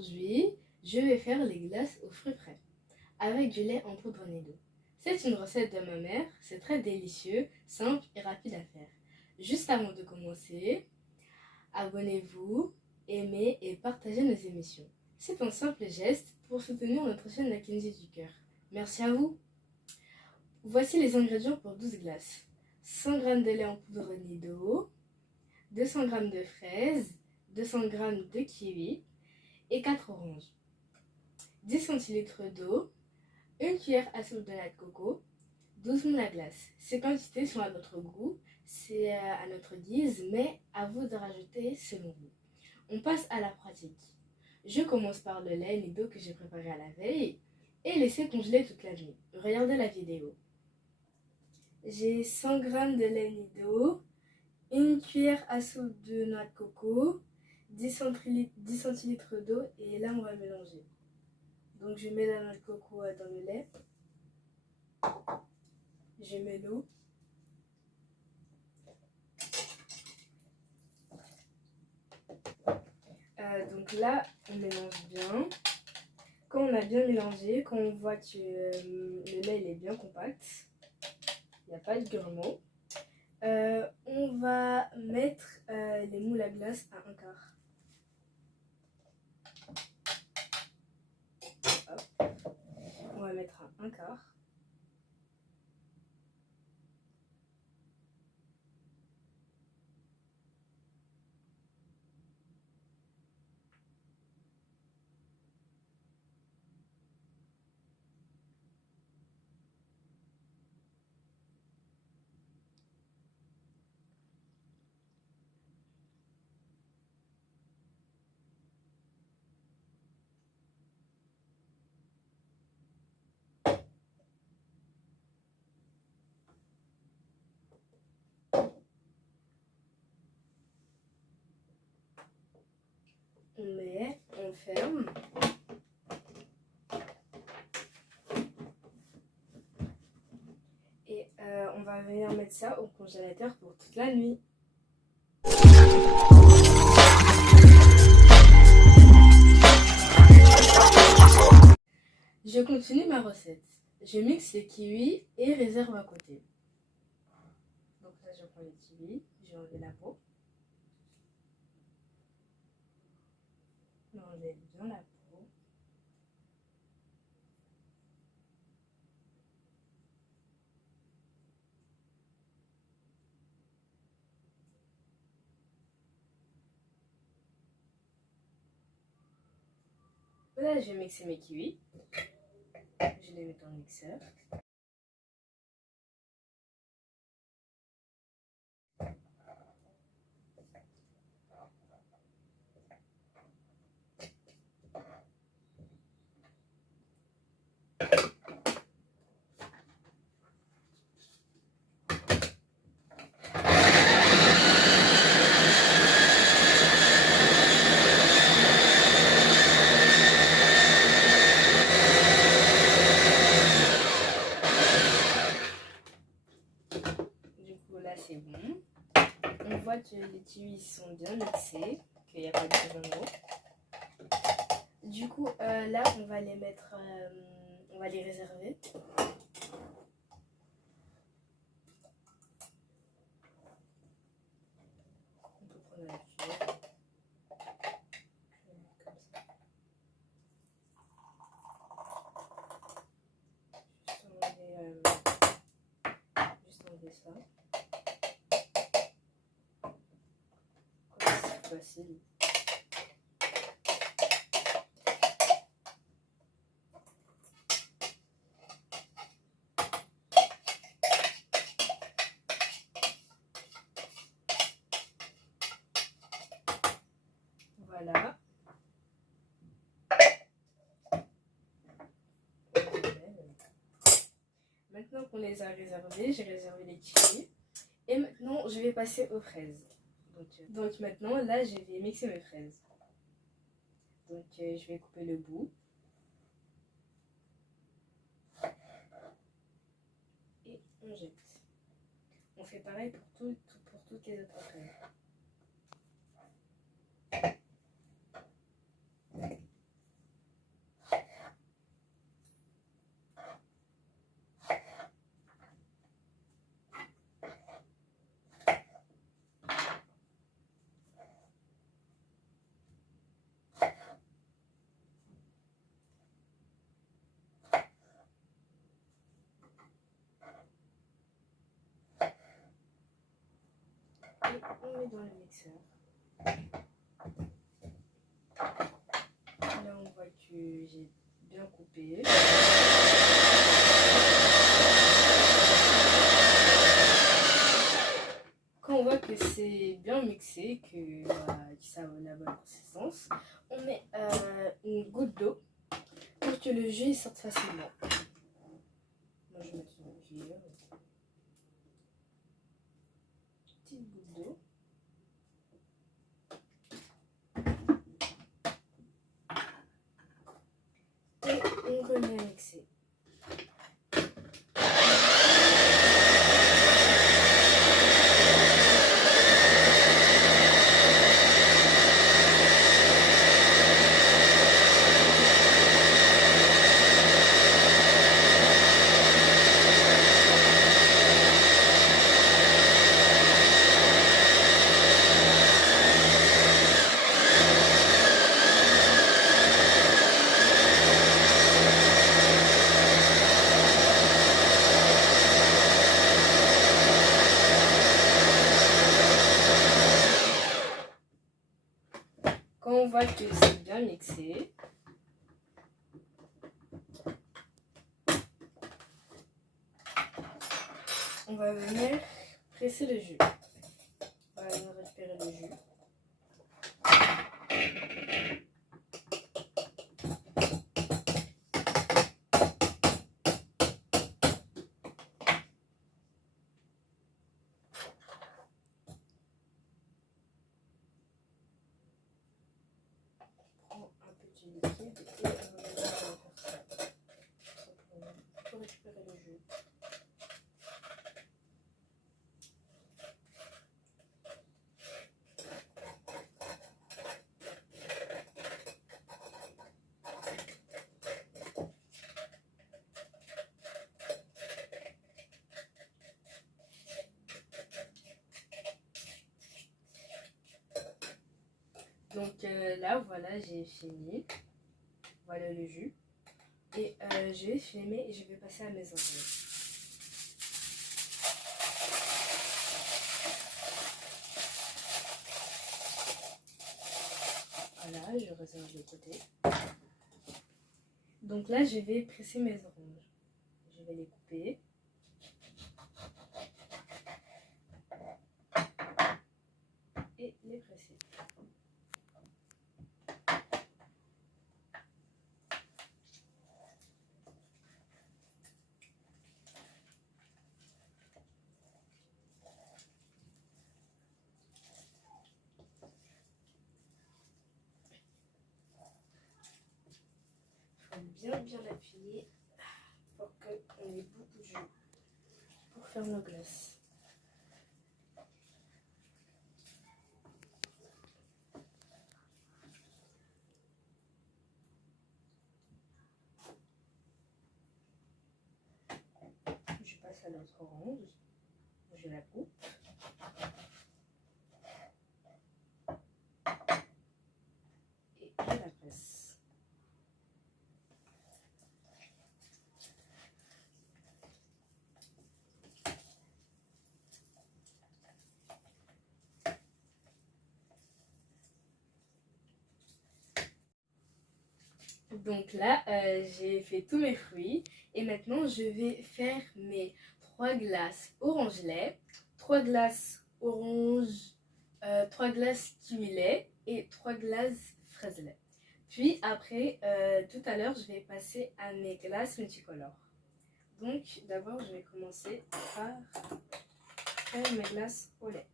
Aujourd'hui, je vais faire les glaces aux fruits frais avec du lait en poudre nido. C'est une recette de ma mère, c'est très délicieux, simple et rapide à faire. Juste avant de commencer, abonnez-vous, aimez et partagez nos émissions. C'est un simple geste pour soutenir notre chaîne La Kenzie du Cœur. Merci à vous. Voici les ingrédients pour 12 glaces. 100 g de lait en poudre nido, 200 g de fraises, 200 g de kiwi et 4 oranges. 10 centilitres d'eau, une cuillère à soupe de noix de coco, 12 moules à glace. Ces quantités sont à notre goût, c'est à notre guise, mais à vous de rajouter selon vous. On passe à la pratique. Je commence par le lait nido que j'ai préparé à la veille et laissé congeler toute la nuit. Regardez la vidéo. J'ai 100 g de lait nido, une cuillère à soupe de noix de coco, 10 centilitres d'eau et là on va mélanger. Donc je mets la noix de coco dans le lait, je mets l'eau, donc là on mélange bien. Quand on a bien mélangé, quand on voit que le lait il est bien compact, il n'y a pas de grumeaux, on va mettre les moules à glace à un quart. Hop. On va mettre à un quart. On met, on ferme. Et on va venir mettre ça au congélateur pour toute la nuit. Je continue ma recette. Je mixe les kiwis et réserve à côté. Donc là, je prends les kiwis, j'ai enlevé la peau. J'enlève bien la peau. Là, je vais mixer mes kiwis. Je les mets dans le mixeur. Du coup, là, c'est bon. On voit que les kiwis sont bien mixés, qu'il n'y a pas de grumeaux. Du coup, là, on va les mettre, on va les réserver. On peut prendre la cuillère. Juste enlever ça. C'est facile. Voilà. Maintenant qu'on les a réservés, j'ai réservé les kiwis. Et maintenant, je vais passer aux fraises. Donc maintenant, là, je vais mixer mes fraises. Donc je vais couper le bout. Et on jette. On fait pareil pour toutes les autres fraises. et on met dans le mixeur. Là, on voit que j'ai bien coupé. Quand on voit que c'est bien mixé, que ça a la bonne consistance, on met une goutte d'eau pour que le jus sorte facilement. Moi, je vais mettre une cuillère. Petite goutte d'eau. Et on remet à mixer. Quand on voit que c'est bien mixé, on va venir presser le jus. On va venir récupérer le jus. Un petit liquide et on va faire ça pour récupérer le jus. Donc là, voilà, j'ai fini. Voilà le jus. Et je vais filmer et je vais passer à mes oreilles. Voilà, je réserve de côté. Donc là, je vais presser mes oranges. Je vais les couper. Et les presser. Bien l'appuyer pour qu'on ait beaucoup de jus pour faire nos glaces. Je passe à notre orange, je la coupe. Et je la presse. Donc là, j'ai fait tous mes fruits et maintenant je vais faire mes 3 glaces orange lait, 3 glaces orange, 3 glaces kiwi lait et 3 glaces fraise lait. Puis après, tout à l'heure, je vais passer à mes glaces multicolores. Donc d'abord, je vais commencer par faire mes glaces au lait.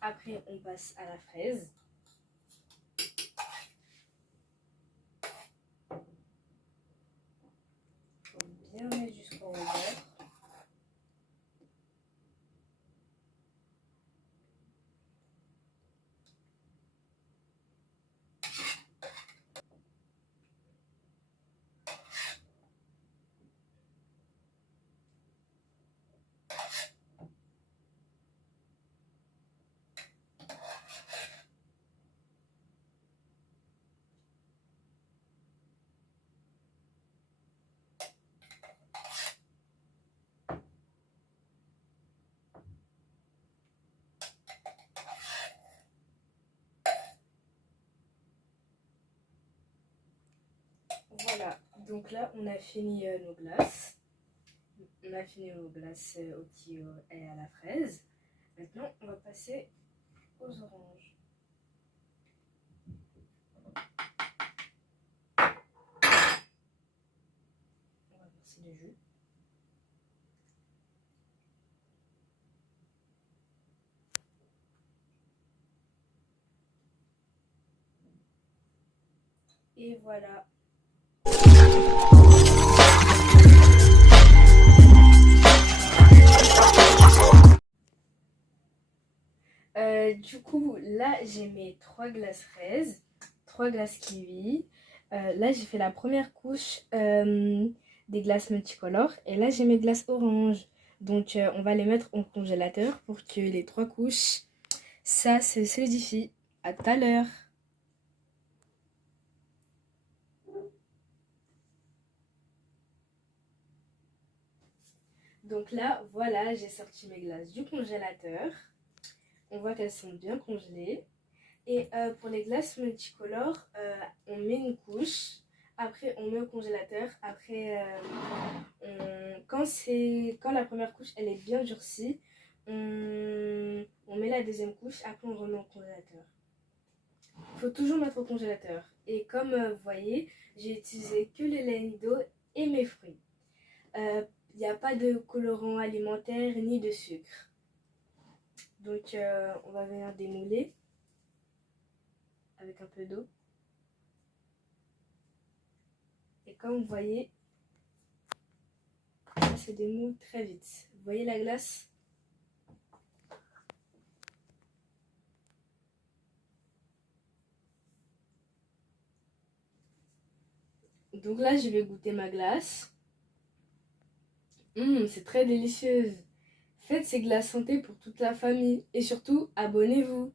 Après, on passe à la fraise. Faut bien mettre jusqu'au rebord. Donc là, on a fini nos glaces. On a fini nos glaces au kiwi et à la fraise. Maintenant, on va passer aux oranges. On va verser le jus. Et voilà. Du coup, là, j'ai mes 3 glaces fraises, 3 glaces kiwi. Là, j'ai fait la première couche des glaces multicolores. Et là, j'ai mes glaces oranges. Donc, on va les mettre au congélateur pour que les 3 couches, ça se solidifie. À tout à l'heure. Donc là, voilà, j'ai sorti mes glaces du congélateur. On voit qu'elles sont bien congelées. Et pour les glaces multicolores, on met une couche. Après, on met au congélateur. Après, quand la première couche elle est bien durcie, on met la deuxième couche. Après, on remet au congélateur. Il faut toujours mettre au congélateur. Et comme vous voyez, j'ai utilisé que le lait Nido et mes fruits. Il n'y a pas de colorant alimentaire ni de sucre. Donc, on va venir démouler avec un peu d'eau. Et comme vous voyez, ça se démoule très vite. Vous voyez la glace? Donc là, je vais goûter ma glace. C'est très délicieuse. Faites ces glaces santé pour toute la famille. Et surtout, abonnez-vous.